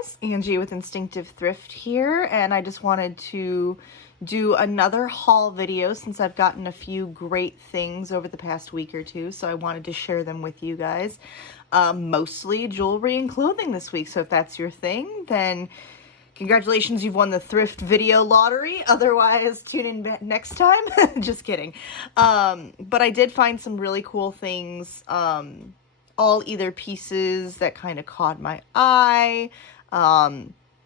guys, Angie with Instinctive Thrift here, and I just wanted to do another haul video since I've gotten a few great things over the past week or two, so I wanted to share them with you guys. Mostly jewelry and clothing this week, so if that's your thing, then congratulations, you've won the thrift video lottery. Otherwise, tune in next time. Just kidding. But I did find some really cool things, all either pieces that kind of caught my eye,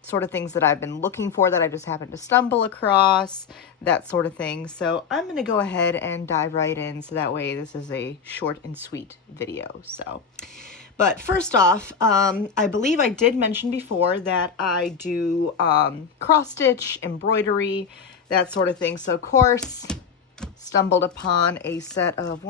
sort of things that I've been looking for that I just happened to stumble across, that sort of thing. So I'm going to go ahead and dive right in, so that way this is a short and sweet video. But first off, I believe I did mention before that I do cross-stitch, embroidery, that sort of thing. So of course, stumbled upon a set of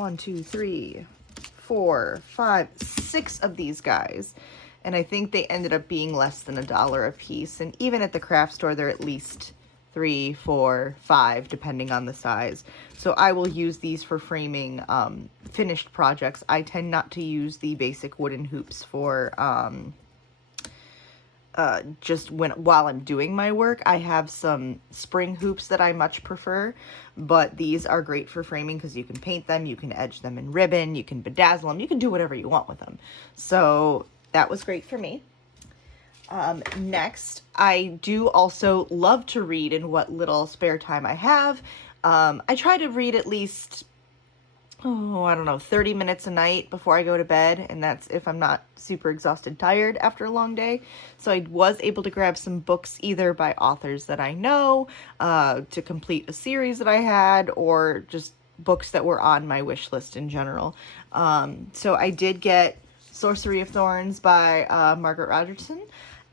6 of these guys, and I think they ended up being less than $1 a piece, and even at the craft store they're at least 3, 4, 5 depending on the size. So I will use these for framing finished projects. I tend not to use the basic wooden hoops for just while I'm doing my work. I have some spring hoops that I much prefer, but these are great for framing because you can paint them, you can edge them in ribbon, you can bedazzle them, you can do whatever you want with them. So that was great for me. Next, I do also love to read in what little spare time I have. I try to read at least 30 minutes a night before I go to bed, and that's if I'm not super exhausted, tired after a long day. So I was able to grab some books either by authors that I know, to complete a series that I had, or just books that were on my wish list in general. So I did get Sorcery of Thorns by Margaret Rogerson,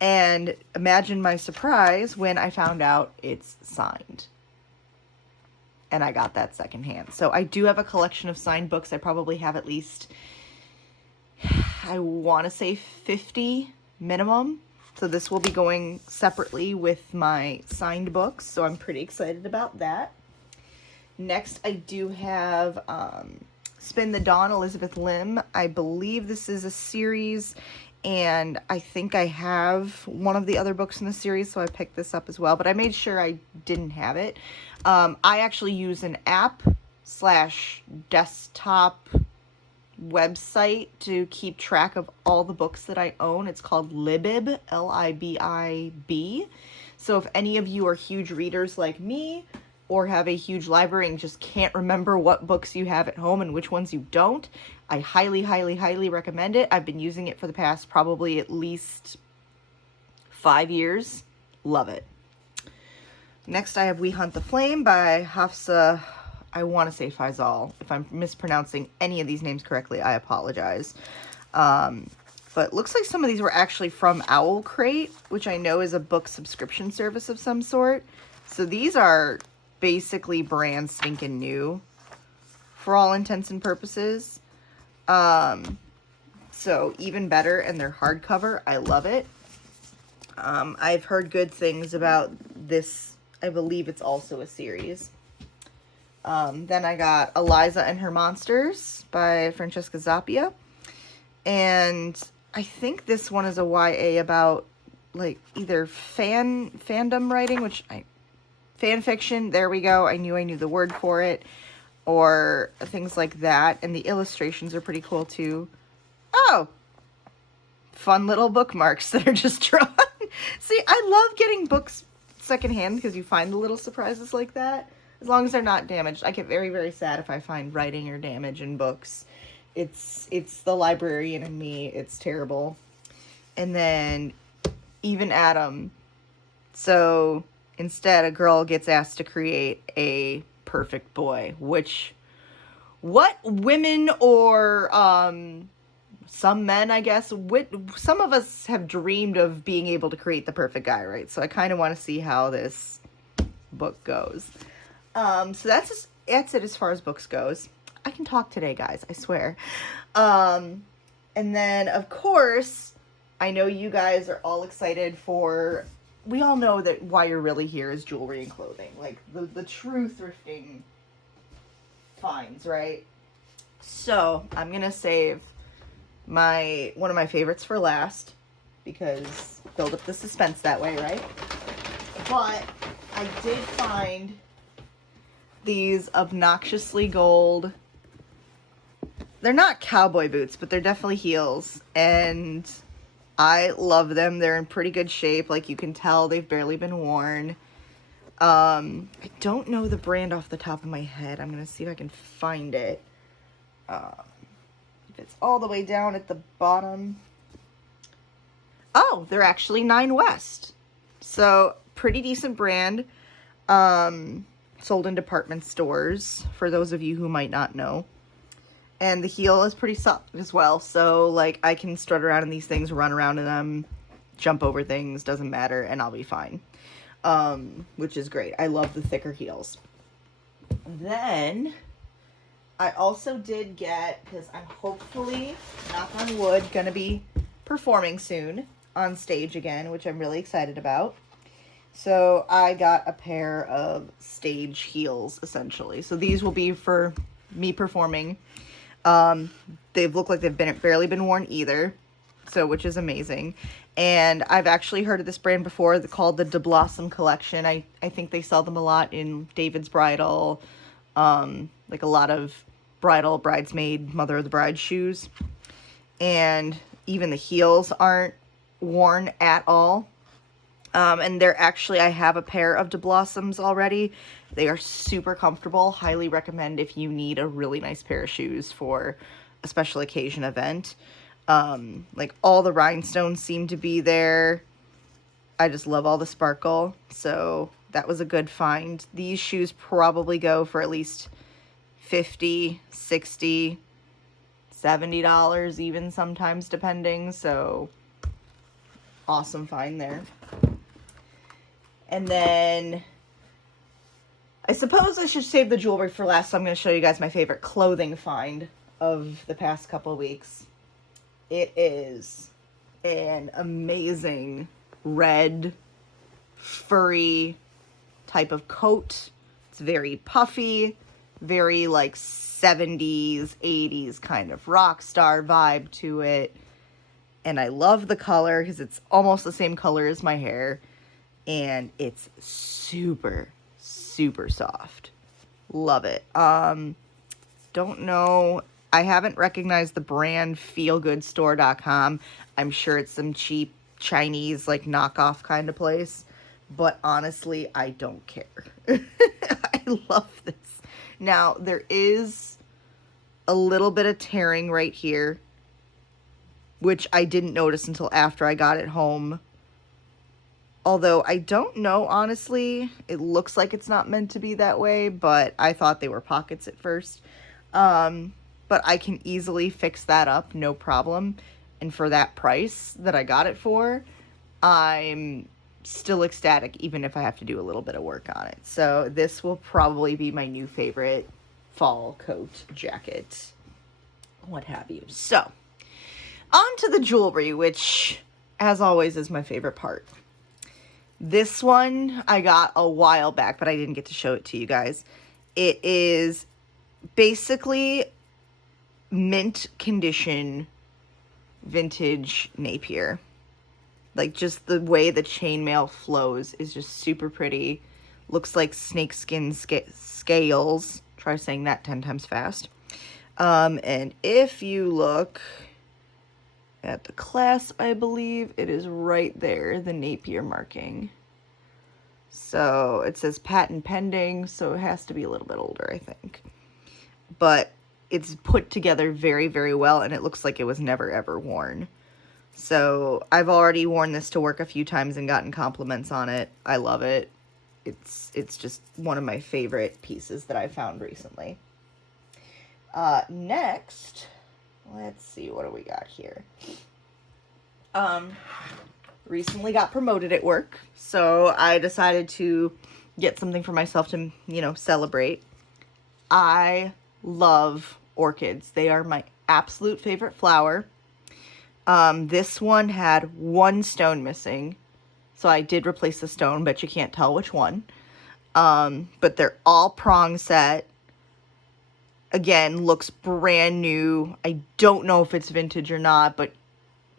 and imagine my surprise when I found out it's signed. And I got that secondhand. So I do have a collection of signed books. I probably have at least, I want to say 50 minimum. So this will be going separately with my signed books. So I'm pretty excited about that. Next, I do have Spin the Dawn, Elizabeth Lim. I believe this is a series, and I think I have one of the other books in the series, so I picked this up as well, but I made sure I didn't have it. I actually use an app/desktop website to keep track of all the books that I own. It's called Libib, Libib. So if any of you are huge readers like me, or have a huge library and just can't remember what books you have at home and which ones you don't, I highly, highly, highly recommend it. I've been using it for the past probably at least 5 years. Love it. Next, I have We Hunt the Flame by Hafsa, I want to say Faisal. If I'm mispronouncing any of these names correctly, I apologize. But looks like some of these were actually from Owl Crate, which I know is a book subscription service of some sort. So these are basically brand stinking new for all intents and purposes. So even better, and they're hardcover. I love it. I've heard good things about this. I believe it's also a series. Then I got Eliza and Her Monsters by Francesca Zappia. And I think this one is a YA about like either fandom writing, fan fiction, there we go. I knew the word for it, or things like that. And the illustrations are pretty cool too. Oh, fun little bookmarks that are just drawn. See, I love getting books secondhand because you find the little surprises like that. As long as they're not damaged. I get very, very sad if I find writing or damage in books. It's the librarian in me. It's terrible. And then Eve and Adam. So instead, a girl gets asked to create a perfect boy, what women or some men, I guess, some of us have dreamed of being able to create the perfect guy, right? So I kind of want to see how this book goes. So that's it as far as books goes. I can talk today, guys, I swear. And then, of course, I know you guys are all excited for, we all know that why you're really here is jewelry and clothing. Like, the true thrifting finds, right? So, I'm going to save one of my favorites for last. because build up the suspense that way, right? But I did find these obnoxiously gold. They're not cowboy boots, but they're definitely heels. And I love them. They're in pretty good shape. Like, you can tell they've barely been worn. I don't know the brand off the top of my head. I'm going to see if I can find it. If it's all the way down at the bottom. Oh, they're actually Nine West. So, pretty decent brand. Sold in department stores, for those of you who might not know. And the heel is pretty soft as well. So, like, I can strut around in these things, run around in them, jump over things, doesn't matter, and I'll be fine. Which is great. I love the thicker heels. Then, I also did get, because I'm hopefully, knock on wood, going to be performing soon on stage again, which I'm really excited about. So, I got a pair of stage heels, essentially. So, these will be for me performing. They've looked like they've barely been worn either, so which is amazing. And I've actually heard of this brand before. They're called the De Blossom Collection. I think they sell them a lot in David's Bridal, like a lot of bridal, bridesmaid, mother of the bride shoes. And even the heels aren't worn at all. And they're actually, I have a pair of De Blossoms already. They are super comfortable. Highly recommend if you need a really nice pair of shoes for a special occasion event. Like, all the rhinestones seem to be there. I just love all the sparkle. So that was a good find. These shoes probably go for at least $50, $60, $70 even sometimes, depending. So awesome find there. And then I suppose I should save the jewelry for last, so I'm going to show you guys my favorite clothing find of the past couple of weeks. It is an amazing red, furry type of coat. It's very puffy, very like 70s, 80s kind of rock star vibe to it. And I love the color because it's almost the same color as my hair. And it's super, super soft. Love it. Don't know. I haven't recognized the brand feelgoodstore.com. I'm sure it's some cheap Chinese, like, knockoff kind of place. But honestly, I don't care. I love this. Now, there is a little bit of tearing right here, which I didn't notice until after I got it home. Although I don't know, honestly. It looks like it's not meant to be that way, but I thought they were pockets at first. But I can easily fix that up, no problem. And for that price that I got it for, I'm still ecstatic, even if I have to do a little bit of work on it. So this will probably be my new favorite fall coat, jacket, what have you. So, on to the jewelry, which, as always, is my favorite part. This one I got a while back, but I didn't get to show it to you guys. It is basically mint condition vintage Napier. Like, just the way the chainmail flows is just super pretty. Looks like snakeskin scales. Try saying that 10 times fast. And if you look at the clasp, I believe it is right there, the Napier marking. So it says patent pending, so it has to be a little bit older, I think. But it's put together very, very well, and it looks like it was never, ever worn. So I've already worn this to work a few times and gotten compliments on it. I love it. It's just one of my favorite pieces that I found recently. Next, let's see, what do we got here? Recently got promoted at work, so I decided to get something for myself to, celebrate. I love orchids. They are my absolute favorite flower. This one had one stone missing, so I did replace the stone, but you can't tell which one. But they're all prong set. Again, looks brand new. I don't know if it's vintage or not, but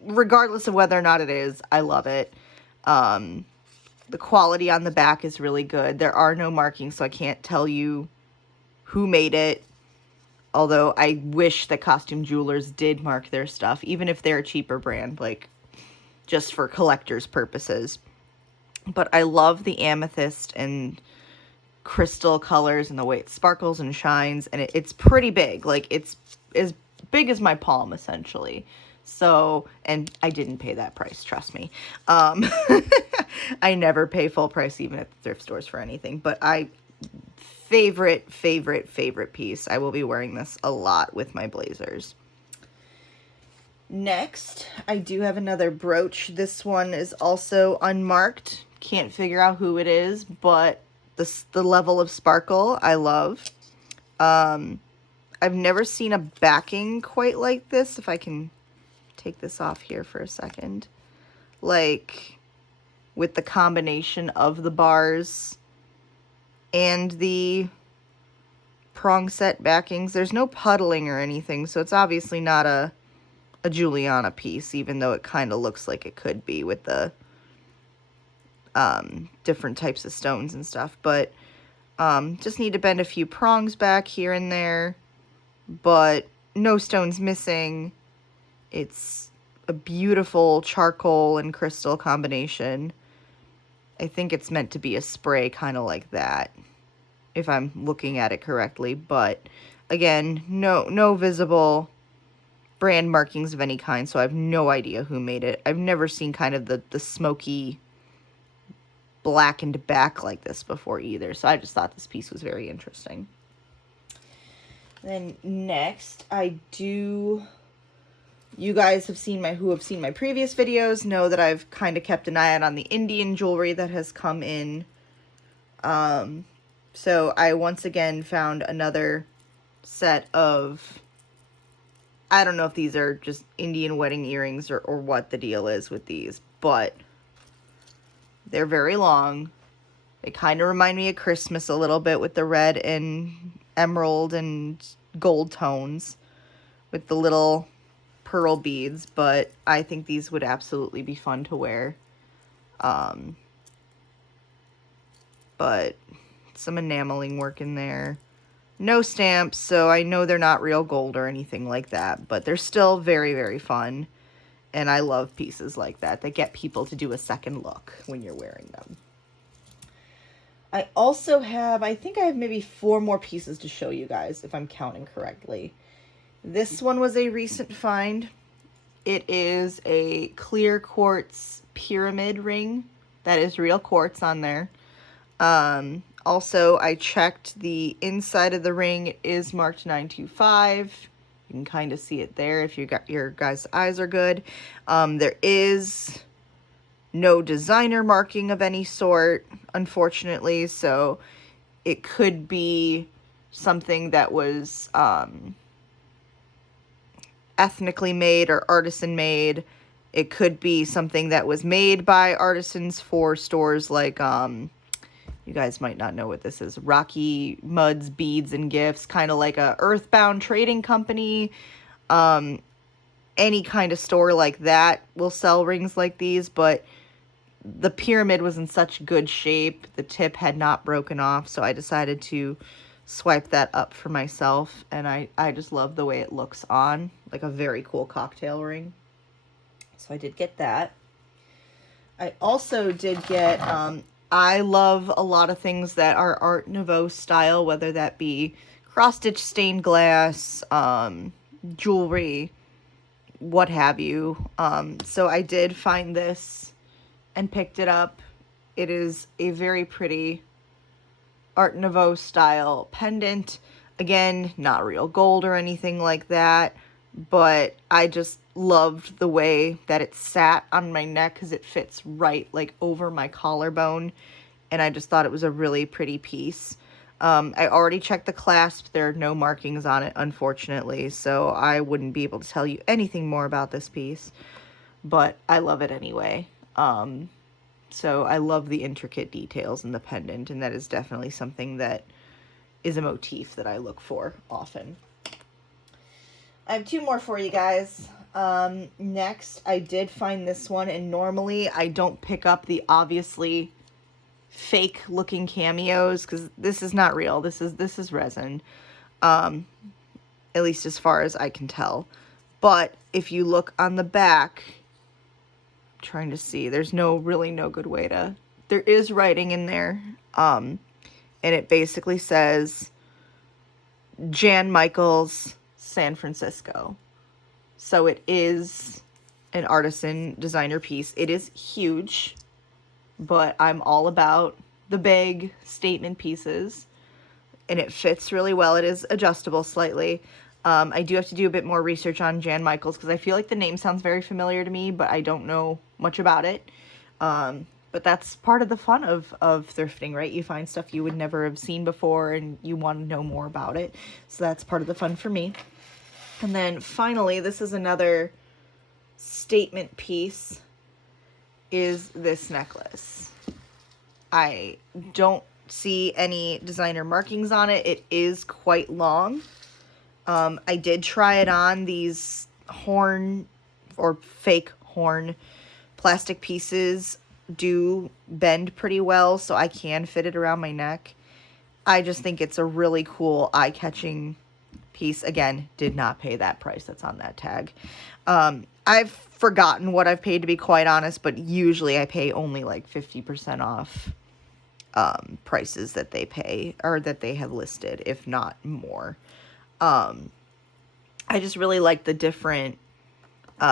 regardless of whether or not it is, I love it. The quality on the back is really good. There are no markings, so I can't tell you who made it. Although I wish that Costume Jewelers did mark their stuff, even if they're a cheaper brand, like just for collector's purposes. But I love the amethyst and crystal colors and the way it sparkles and shines, and it's pretty big. Like, it's as big as my palm, essentially. So, and I didn't pay that price, trust me. I never pay full price even at the thrift stores for anything, but favorite piece. I will be wearing this a lot with my blazers. Next, I do have another brooch. This one is also unmarked. Can't figure out who it is, but the level of sparkle I love. I've never seen a backing quite like this. If I can take this off here for a second. Like, with the combination of the bars and the prong set backings. There's no puddling or anything, so it's obviously not a Juliana piece, even though it kind of looks like it could be with the different types of stones and stuff. But just need to bend a few prongs back here and there, but no stones missing. It's a beautiful charcoal and crystal combination. I think it's meant to be a spray kind of like that, if I'm looking at it correctly. But again, no visible brand markings of any kind, so I have no idea who made it. I've never seen kind of the smoky blackened back like this before either, so I just thought this piece was very interesting. Then next, you guys who have seen my previous videos know that I've kind of kept an eye out on the Indian jewelry that has come in. So I once again found another set of, I don't know if these are just Indian wedding earrings or what the deal is with these, but they're very long. They kind of remind me of Christmas a little bit with the red and emerald and gold tones with the little pearl beads, but I think these would absolutely be fun to wear. But some enameling work in there. No stamps, so I know they're not real gold or anything like that, but they're still very, very fun. And I love pieces like that get people to do a second look when you're wearing them. I also have, I think I have maybe 4 more pieces to show you guys, if I'm counting correctly. This one was a recent find. It is a clear quartz pyramid ring. That is real quartz on there. Also, I checked the inside of the ring. It is marked 925. You can kind of see it there if your guys' eyes are good. There is no designer marking of any sort, unfortunately, so it could be something that was ethnically made or artisan made. It could be something that was made by artisans for stores like, you guys might not know what this is, Rocky Muds, Beads, and Gifts, kind of like a Earthbound Trading Company. Any kind of store like that will sell rings like these, but the pyramid was in such good shape. The tip had not broken off, so I decided to swipe that up for myself, and I just love the way it looks on, like a very cool cocktail ring. So I did get that. I also did get, I love a lot of things that are Art Nouveau style, whether that be cross-stitch stained glass, jewelry, what have you. So I did find this and picked it up. It is a very pretty Art Nouveau style pendant. Again, not real gold or anything like that, but I just loved the way that it sat on my neck because it fits right like over my collarbone, and I just thought it was a really pretty piece. I already checked the clasp. There are no markings on it, unfortunately, so I wouldn't be able to tell you anything more about this piece, but I love it anyway. So I love the intricate details in the pendant, and that is definitely something that is a motif that I look for often. I have 2 more for you guys. Next, I did find this one, and normally I don't pick up the obviously fake looking cameos because this is not real. This is resin, at least as far as I can tell. But if you look on the back, I'm trying to see, there's really no good way to. There is writing in there, and it basically says Jan Michaels, San Francisco. So it is an artisan designer piece. It is huge, but I'm all about the big statement pieces, and it fits really well. It is adjustable slightly. I do have to do a bit more research on Jan Michaels because I feel like the name sounds very familiar to me, but I don't know much about it. But that's part of the fun of thrifting, right? You find stuff you would never have seen before and you want to know more about it. So that's part of the fun for me. And then finally, this is another statement piece, is this necklace. I don't see any designer markings on it. It is quite long. I did try it on. These horn or fake horn plastic pieces do bend pretty well, so I can fit it around my neck. I just think it's a really cool, eye-catching piece. Again, did not pay that price that's on that tag. I've forgotten what I've paid, to be quite honest, but usually I pay only like 50% off prices that they pay or that they have listed, if not more. I just really like the different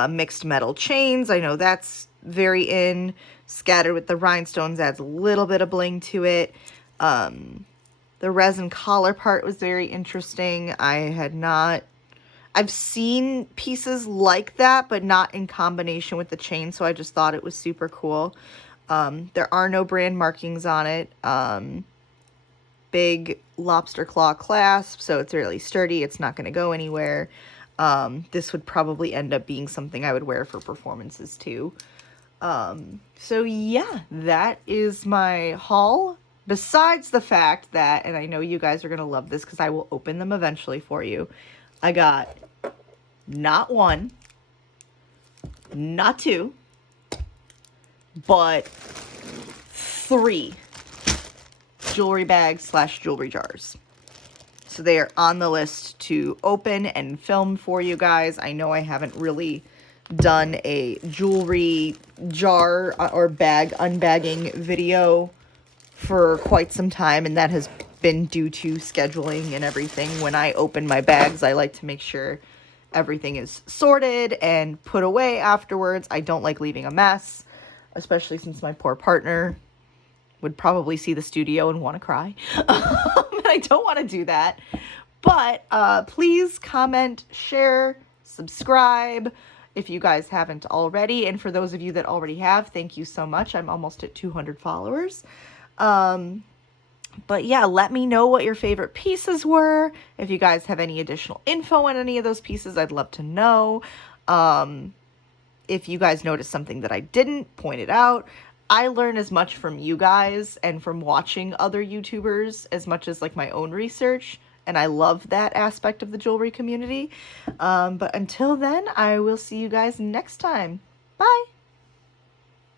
mixed metal chains. I know that's very in. Scattered with the rhinestones adds a little bit of bling to it. The resin collar part was very interesting. I've seen pieces like that, but not in combination with the chain, so I just thought it was super cool. There are no brand markings on it. Big lobster claw clasp, so it's really sturdy. It's not going to go anywhere. This would probably end up being something I would wear for performances too. So yeah, that is my haul. Besides the fact that, and I know you guys are going to love this because I will open them eventually for you, I got not one, not two, but 3 jewelry bags / jewelry jars. So they are on the list to open and film for you guys. I know I haven't really done a jewelry jar or bag unbagging video for quite some time, and that has been due to scheduling and everything. When I open my bags, I like to make sure everything is sorted and put away afterwards. I don't like leaving a mess, especially since my poor partner would probably see the studio and want to cry. I don't want to do that. But please comment, share, subscribe if you guys haven't already. And for those of you that already have, thank you so much. I'm almost at 200 followers. But yeah, let me know what your favorite pieces were. If you guys have any additional info on any of those pieces, I'd love to know. If you guys noticed something that I didn't, point it out. I learn as much from you guys and from watching other YouTubers as much as like my own research. And I love that aspect of the jewelry community. But until then, I will see you guys next time. Bye.